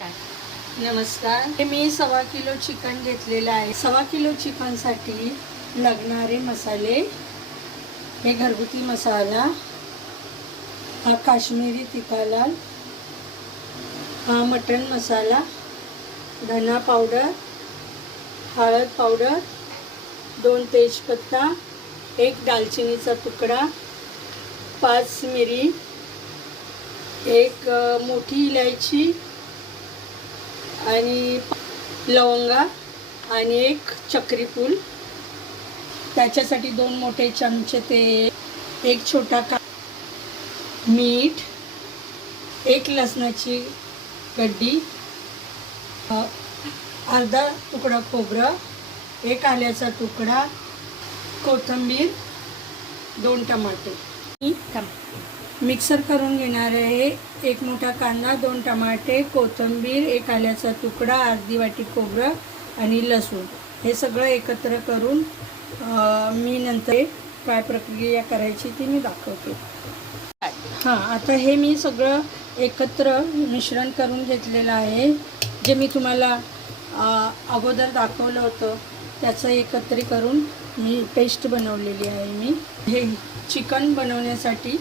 नमस्कार, हे मी 1.25 kilo chicken घेतलेलं आहे। 1.25 किलो चिकनसाठी लागणारे मसाले, हे घरगुती मसाला, हा काश्मीरी तिखा लाल, हा मटन मसाला, धना पावडर, हळद पावडर, 2 तेजपत्ता, 1 दालचिनीचा तुकडा, 5 मिरी, 1 मोठी इलायची आणि लवंगा आणि 1 चक्री फूल। त्याच्यासाठी 2 मोठे चमचे तेल, 1 छोटा मीठ, 1 लसणाची गड्डी, अर्धा तुकडा खोबरं, 1 आल्याचा तुकडा, कोथिंबीर, 2 टमाटे। मिक्सर करून घेणार आहे। 1 मोठा कांदा, 2 टमाटे, कोथिंबीर, 1 आल्याचा तुकडा, अर्धी वाटी खोबरं आणि लसूण, हे सगळं एकत्र करून मी नंतर काय प्रक्रिया करायची ती मी दाखवते। आता हे मी सगळं एकत्र मिश्रण करून घेतलेलं आहे। जे मी तुम्हाला अगोदर दाखवलं होतं त्याचं एकत्र करून मी पेस्ट बनवलेली आहे। मी हे चिकन बनवण्यासाठी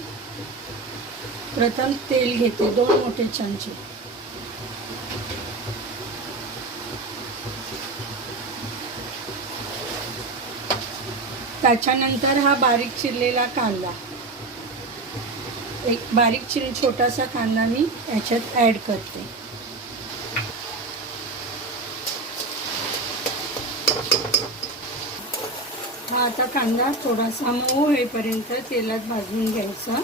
प्रथम तेल घेते, 2 मोठे चमचे, त्याच्यानंतर हा बारीक चिरलेला कांदा, एक बारीक छोटासा कांदा मी याच्यात ॲड करते। हा आता कांदा थोडासा मऊ होईपर्यंत तेलात भाजून घ्यायचा।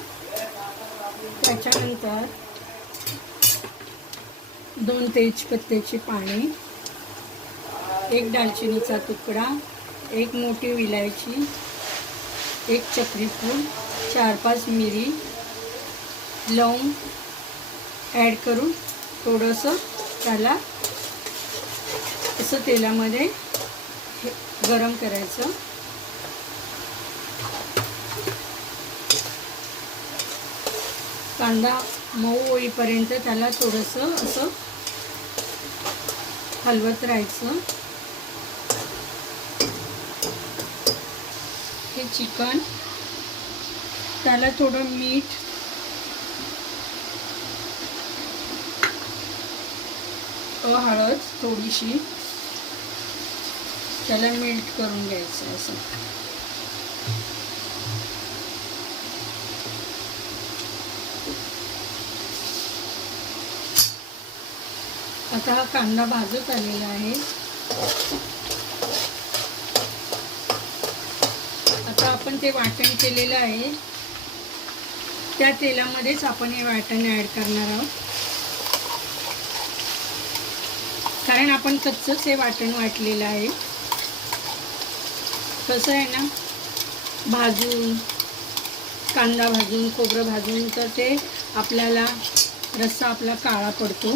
त्याच्यानंतर 2 तेजपत्त्याची पाने, 1 दालचिनीचा तुकडा, 1 मोठी विलायची, 1 चक्री फूल, 4-5 मिरी, लवंग ॲड करून थोडंसं त्याला असं तेलामध्ये गरम करायचं। कांदा मऊ होईपर्यंत त्याला थोडंसं असं हलवत राहायचं। हे चिकन, त्याला थोडं मीठ, हळद थोडीशी, त्याला मेल्ट करून घ्यायचं असं। आता हा कांदा भाजत आलेला आहे। आता आपण ते वाटण केलेलं आहे त्या तेलामध्येच आपण हे वाटण ॲड करणार आहोत, कारण आपण कच्चंच हे वाटण वाटलेलं आहे। कसं आहे ना, भाजून कांदा भाजून खोबरं भाजून तर ते आपल्याला रस्सा आपला काळा पडतो,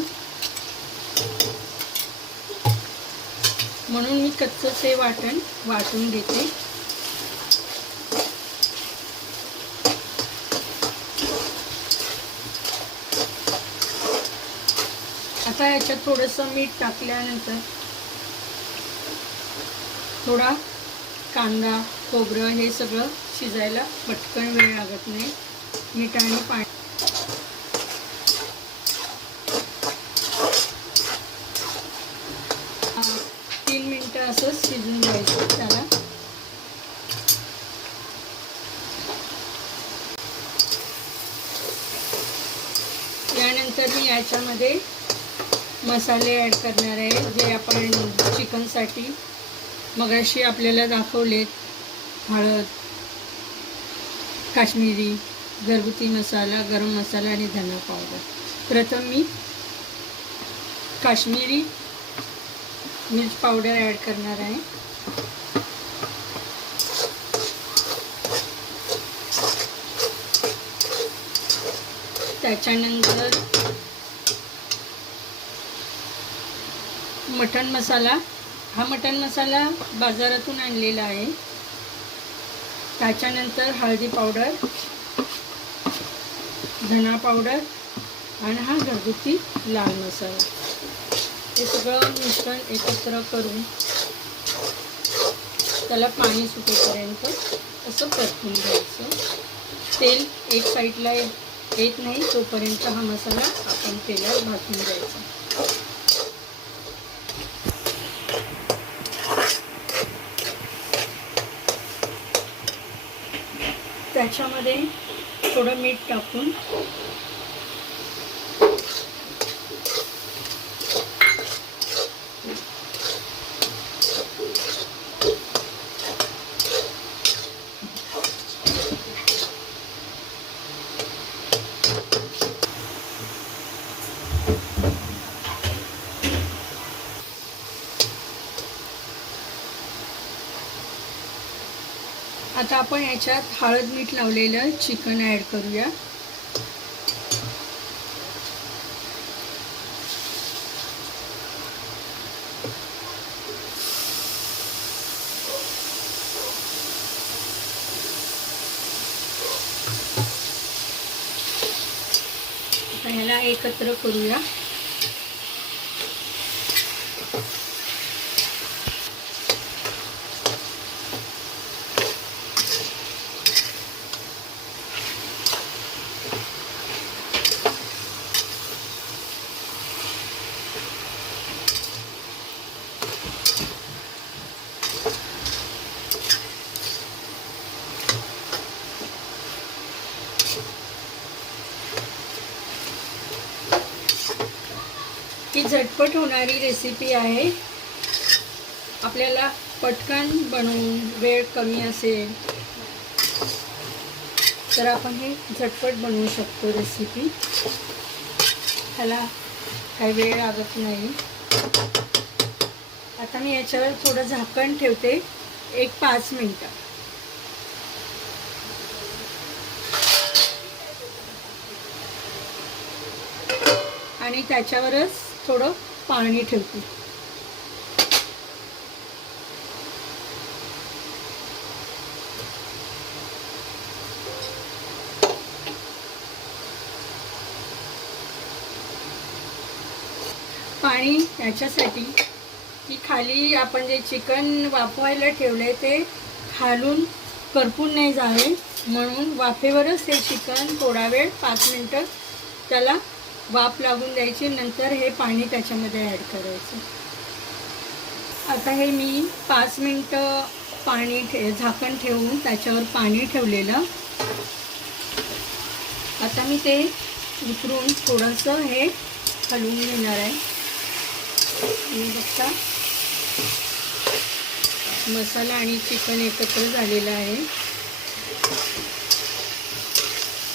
म्हणून मी कच्चंच हे वाटण वाटून घेते। आता याच्यात थोडंसं मीठ टाकल्यानंतर थोडा कांदा खोबरं हे सगळं शिजायला पटकन वेळ लागत नाही। मीठ आणि पाणी 3 मिनिटं असं शिजून द्यायचं त्याला। यानंतर मी याच्यामध्ये मसाले ॲड करणार आहे, जे आपण चिकनसाठी मगाशी आपल्याला दाखवलेत। हळद, काश्मीरी, घरगुती मसाला, गरम मसाला आणि धना पावडर। प्रथम मी काश्मीरी मिर्च पावडर ॲड करणार आहे। त्याच्यानंतर मटन मसाला, हा मटन मसाला बाजारातून आणलेला आहे। त्याच्यानंतर हळदी पावडर, धना पावडर आणि हा घरगुती लाल मसाला। हे सगळं मिश्रण एकत्र करून त्याला पाणी सुटेपर्यंत असं परतून घ्यायचं. तेल एक साईडला येत नाही तोपर्यंत हा मसाला आपण तेलात भाजून घ्यायचा. त्याच्यामध्ये थोडं मीठ टाकून आता आपण याच्यात हळद मीठ लावलेलं चिकन ॲड करूया. आता ह्याला एकत्र करूया. ही झटपट होणारी रेसिपी आहे. आपल्याला पटकन बनवून वेळ कमी असेल तर आपण हे झटपट बनवू शकतो रेसिपी. ह्याला काही वेळ लागत नाही. आता मी याच्यावर थोडं झाकण ठेवते 5 मिनिटं. आणि त्याच्यावरच थोडं पाणी ठेवते. पाणी याच्यासाठी की खाली आपण जे चिकन वाफवायला ठेवले ते खालून करपून नाही जावे म्हणून वाफेवरच हे चिकन थोडा वेळ 5 मिनिटं त्याला वाफ लागून द्यायची. नंतर हे पाणी त्याच्यामध्ये ॲड करायचं. आता हे मी 5 मिनिटं पाणी झाकण ठेवून त्याच्यावर पाणी ठेवलेलं. आता मी ते उतरून थोडंसं हे हलवून घेणार आहे. आणि बघता मसाला आणि चिकन एकत्र झालेलं आहे.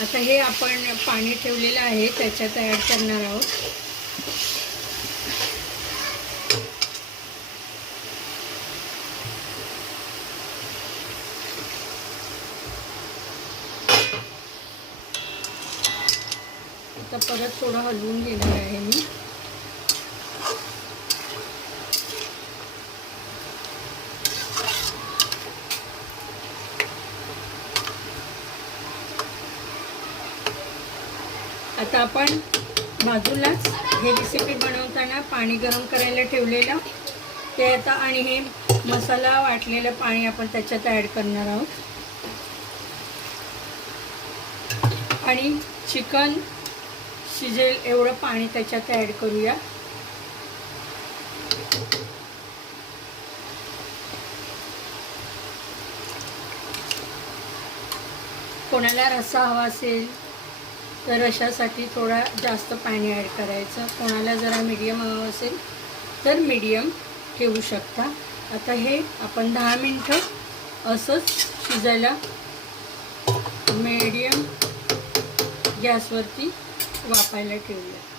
आता हे आपण पाणी ठेवलेलं आहे त्याच्यात ॲड करणार आहोत. आता परत थोडं हलवून घेणार आहे मी. आता आपण बाजूलाच हे रेसिपी बनवताना पाणी गरम करायला ठेवलेलं ते आता आणि हे मसाला वाटलेलं पाणी आपण त्याच्यात ॲड करणार आहोत. आणि चिकन शिजेल एवढं पाणी त्याच्यात ॲड करूया. कोणाला रस्सा हवा असेल तर रशासाठी थोडा जास्त पाणी ॲड करायचं. कोणाला जरा मीडियम हवं असेल तर मीडियम ठेवू शकता. आता हे आपण 10 मिनिटं असंच शिजायला मीडियम गॅसवरती वाफायला ठेवूया.